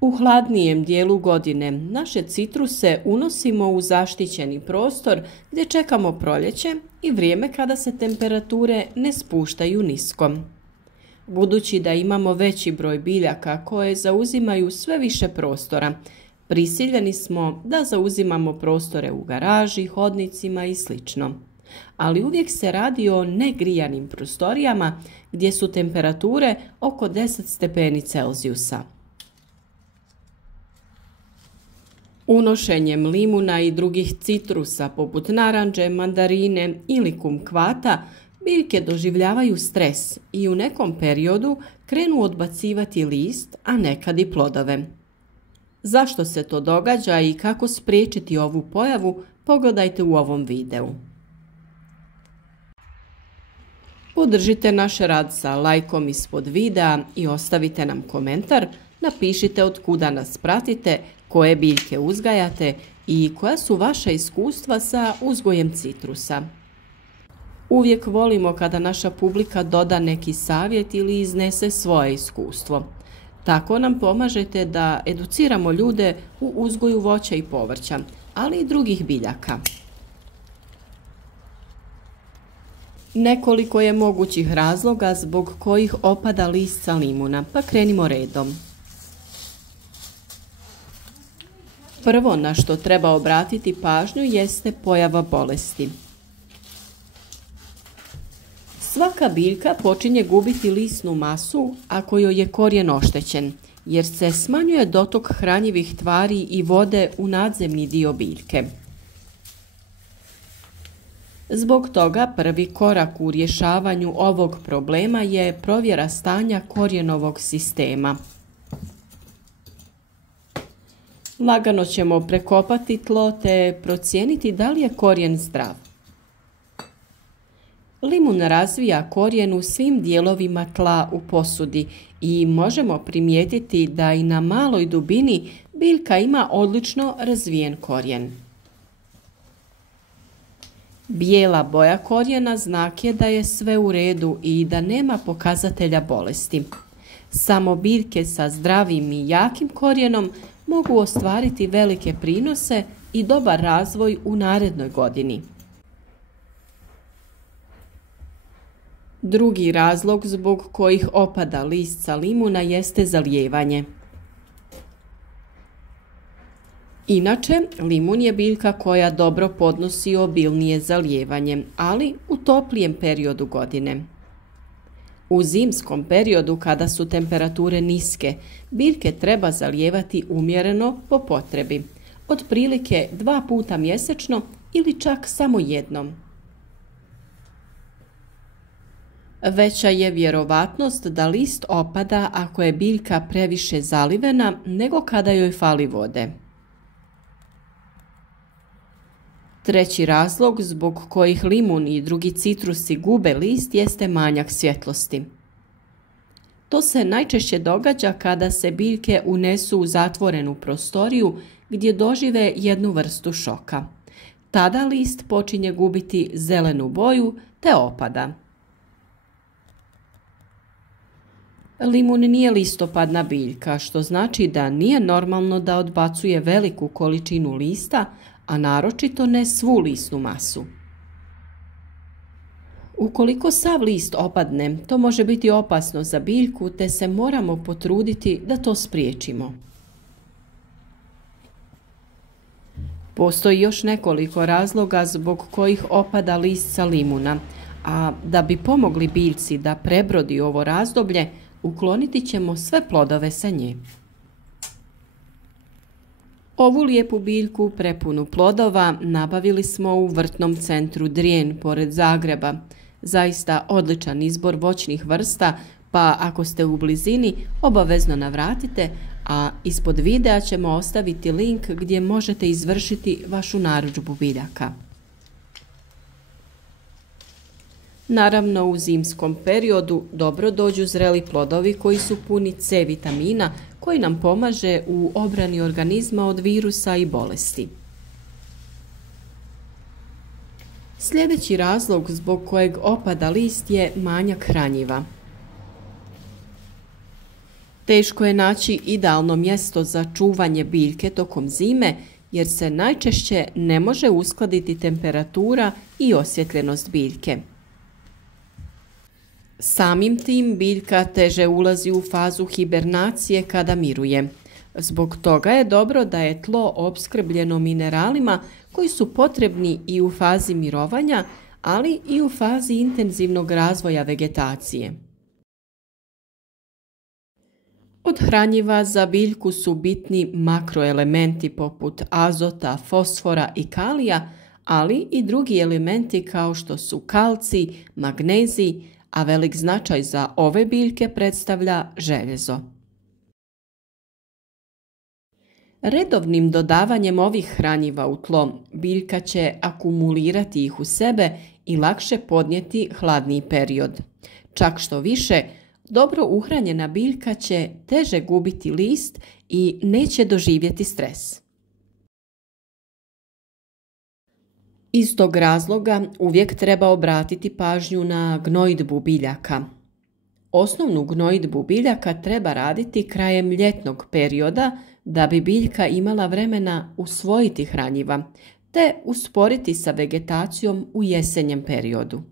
U hladnijem dijelu godine naše citruse unosimo u zaštićeni prostor gdje čekamo proljeće i vrijeme kada se temperature ne spuštaju nisko. Budući da imamo veći broj biljaka koje zauzimaju sve više prostora, prisiljeni smo da zauzimamo prostore u garaži, hodnicima i sl. Ali uvijek se radi o negrijanim prostorijama gdje su temperature oko 10 stepeni Celzijusa. Unošenjem limuna i drugih citrusa poput naranče, mandarine ili kumkvata biljke doživljavaju stres i u nekom periodu krenu odbacivati list, a nekad i plodove. Zašto se to događa i kako spriječiti ovu pojavu, pogledajte u ovom videu. Podržite naš rad sa lajkom ispod videa i ostavite nam komentar, napišite od kuda nas pratite, koje biljke uzgajate i koja su vaša iskustva sa uzgojem citrusa. Uvijek volimo kada naša publika doda neki savjet ili iznese svoje iskustvo. Tako nam pomažete da educiramo ljude u uzgoju voća i povrća, ali i drugih biljaka. Nekoliko je mogućih razloga zbog kojih opada list sa limuna, pa krenimo redom. Prvo na što treba obratiti pažnju jeste pojava bolesti. Svaka biljka počinje gubiti lisnu masu ako joj je korijen oštećen, jer se smanjuje dotok hranjivih tvari i vode u nadzemni dio biljke. Zbog toga prvi korak u rješavanju ovog problema je provjera stanja korijenovog sistema. Lagano ćemo prekopati tlo te procijeniti da li je korijen zdrav. Limun razvija korijen u svim dijelovima tla u posudi i možemo primijetiti da i na maloj dubini biljka ima odlično razvijen korijen. Bijela boja korijena znak je da je sve u redu i da nema pokazatelja bolesti. Samo biljke sa zdravim i jakim korijenom mogu ostvariti velike prinose i dobar razvoj u narednoj godini. Drugi razlog zbog kojih opada list sa limuna jeste zalijevanje. Inače, limun je biljka koja dobro podnosi obilnije zalijevanje, ali u toplijem periodu godine. U zimskom periodu kada su temperature niske, biljke treba zalijevati umjereno po potrebi, otprilike 2 puta mjesečno ili čak samo jednom. Veća je vjerovatnost da list opada ako je biljka previše zalivena nego kada joj fali vode. Treći razlog zbog kojih limun i drugi citrusi gube list jeste manjak svjetlosti. To se najčešće događa kada se biljke unesu u zatvorenu prostoriju gdje dožive jednu vrstu šoka. Tada list počinje gubiti zelenu boju te opada. Limun nije listopadna biljka, što znači da nije normalno da odbacuje veliku količinu lista, a naročito ne svu lisnu masu. Ukoliko sav list opadne, to može biti opasno za biljku, te se moramo potruditi da to spriječimo. Postoji još nekoliko razloga zbog kojih opada list sa limuna, a da bi pomogli biljci da prebrodi ovo razdoblje, ukloniti ćemo sve plodove sa nje. Ovu lijepu biljku prepunu plodova nabavili smo u vrtnom centru Drijen pored Zagreba. Zaista odličan izbor voćnih vrsta, pa ako ste u blizini obavezno navratite, a ispod videa ćemo ostaviti link gdje možete izvršiti vašu narudžbu biljaka. Naravno, u zimskom periodu dobro dođu zreli plodovi koji su puni C vitamina koji nam pomaže u obrani organizma od virusa i bolesti. Sljedeći razlog zbog kojeg opada list je manjak hranjiva. Teško je naći idealno mjesto za čuvanje biljke tokom zime jer se najčešće ne može uskladiti temperatura i osvjetljenost biljke. Samim tim biljka teže ulazi u fazu hibernacije kada miruje. Zbog toga je dobro da je tlo opskrbljeno mineralima koji su potrebni i u fazi mirovanja, ali i u fazi intenzivnog razvoja vegetacije. Od hranjiva za biljku su bitni makroelementi poput azota, fosfora i kalija, ali i drugi elementi kao što su kalcij, magnezij, a velik značaj za ove biljke predstavlja željezo. Redovnim dodavanjem ovih hranjiva u tlo biljka će akumulirati ih u sebe i lakše podnijeti hladniji period. Čak što više, dobro uhranjena biljka će teže gubiti list i neće doživjeti stres. Iz tog razloga uvijek treba obratiti pažnju na gnojidbu biljaka. Osnovnu gnojidbu biljaka treba raditi krajem ljetnog perioda da bi biljka imala vremena usvojiti hranjiva, te usporiti sa vegetacijom u jesenjem periodu.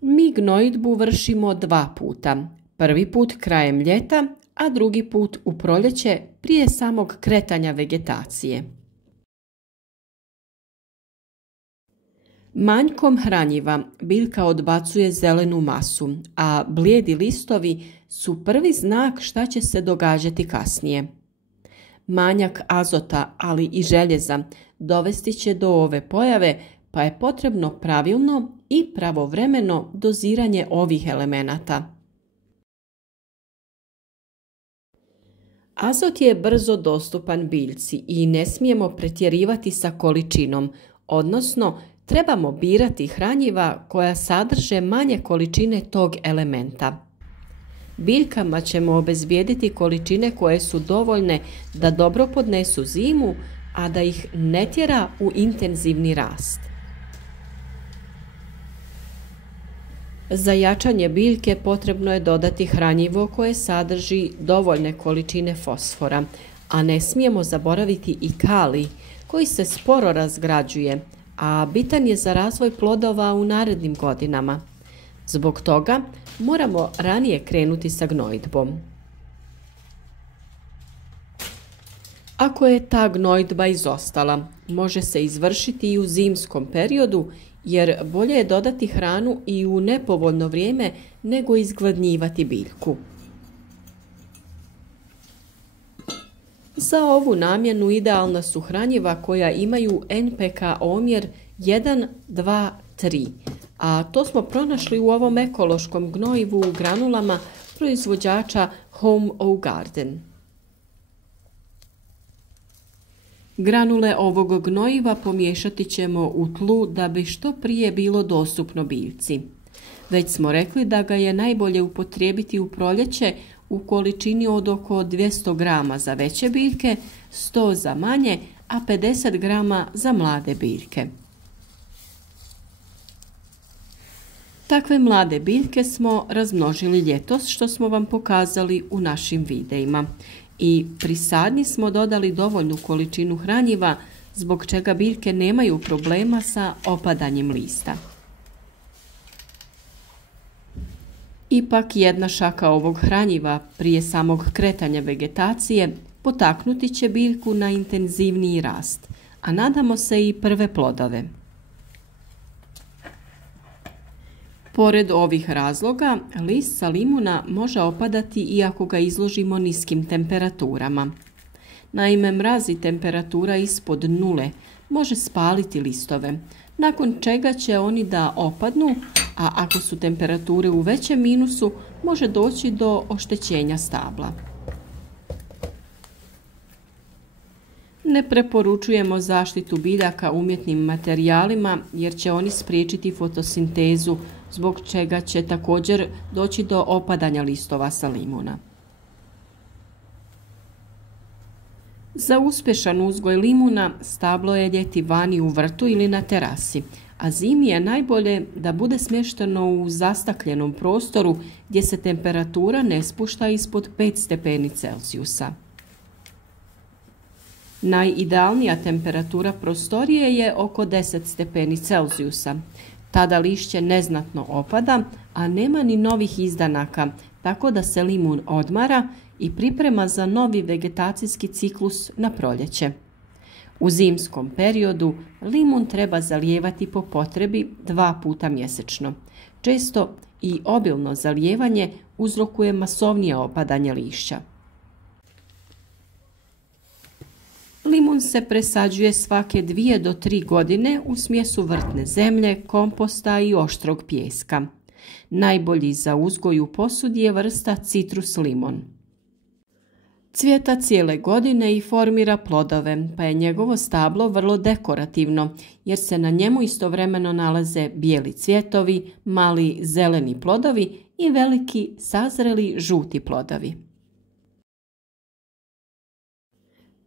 Mi gnojidbu vršimo 2 puta. Prvi put krajem ljeta, a drugi put u proljeće prije samog kretanja vegetacije. Manjkom hranjiva biljka odbacuje zelenu masu, a blijedi listovi su prvi znak šta će se događati kasnije. Manjak azota, ali i željeza dovesti će do ove pojave, pa je potrebno pravilno i pravovremeno doziranje ovih elemenata. Azot je brzo dostupan biljci i ne smijemo pretjerivati sa količinom, odnosno trebamo birati hranjiva koja sadrže manje količine tog elementa. Biljkama ćemo obezbijediti količine koje su dovoljne da dobro podnesu zimu, a da ih ne tjera u intenzivni rast. Za jačanje biljke potrebno je dodati hranjivo koje sadrži dovoljne količine fosfora, a ne smijemo zaboraviti i kalij koji se sporo razgrađuje, a bitan je za razvoj plodova u narednim godinama. Zbog toga moramo ranije krenuti sa gnojidbom. Ako je ta gnojidba izostala, može se izvršiti i u zimskom periodu, jer bolje je dodati hranu i u nepovoljno vrijeme nego izgladnjivati biljku. Za ovu namjenu idealna su hranjiva koja imaju NPK omjer 1:2:3, a to smo pronašli u ovom ekološkom gnojivu u granulama proizvođača Home O Garden. Granule ovog gnojiva pomiješati ćemo u tlu da bi što prije bilo dostupno biljci. Već smo rekli da ga je najbolje upotrijebiti u proljeće u količini od oko 200 grama za veće biljke, 100 za manje, a 50 grama za mlade biljke. Takve mlade biljke smo razmnožili ljetos, što smo vam pokazali u našim videima. I pri sadnji smo dodali dovoljnu količinu hranjiva, zbog čega biljke nemaju problema sa opadanjem lista. Ipak jedna šaka ovog hranjiva prije samog kretanja vegetacije potaknuti će biljku na intenzivniji rast, a nadamo se i prve plodove. Pored ovih razloga, list sa limuna može opadati i ako ga izložimo niskim temperaturama. Naime, mraz i temperatura ispod 0 može spaliti listove, nakon čega će oni da opadnu, a ako su temperature u većem minusu, može doći do oštećenja stabla. Ne preporučujemo zaštitu biljaka umjetnim materijalima jer će oni spriječiti fotosintezu, zbog čega će također doći do opadanja listova sa limuna. Za uspješan uzgoj limuna stablo je ljeti vani u vrtu ili na terasi, a zimi je najbolje da bude smješteno u zastakljenom prostoru gdje se temperatura ne spušta ispod 5 stepeni Celzijusa. Najidealnija temperatura prostorije je oko 10 stepeni Celzijusa. Tada lišće neznatno opada, a nema ni novih izdanaka, tako da se limun odmara i priprema za novi vegetacijski ciklus na proljeće. U zimskom periodu limun treba zalijevati po potrebi 2 puta mjesečno. Često i obilno zalijevanje uzrokuje masovnije opadanje lišća. Limun se presađuje svake 2 do 3 godine u smjesu vrtne zemlje, komposta i oštrog pijeska. Najbolji za uzgoj u posudi je vrsta citrus limon. Cvjeta cijele godine i formira plodove, pa je njegovo stablo vrlo dekorativno, jer se na njemu istovremeno nalaze bijeli cvjetovi, mali zeleni plodovi i veliki sazreli žuti plodovi.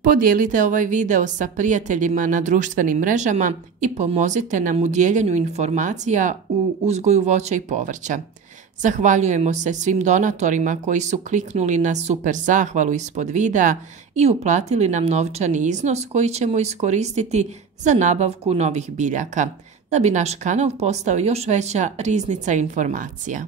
Podijelite ovaj video sa prijateljima na društvenim mrežama i pomozite nam u dijeljenju informacija u uzgoju voća i povrća. Zahvaljujemo se svim donatorima koji su kliknuli na super zahvalu ispod videa i uplatili nam novčani iznos koji ćemo iskoristiti za nabavku novih biljaka, da bi naš kanal postao još veća riznica informacija.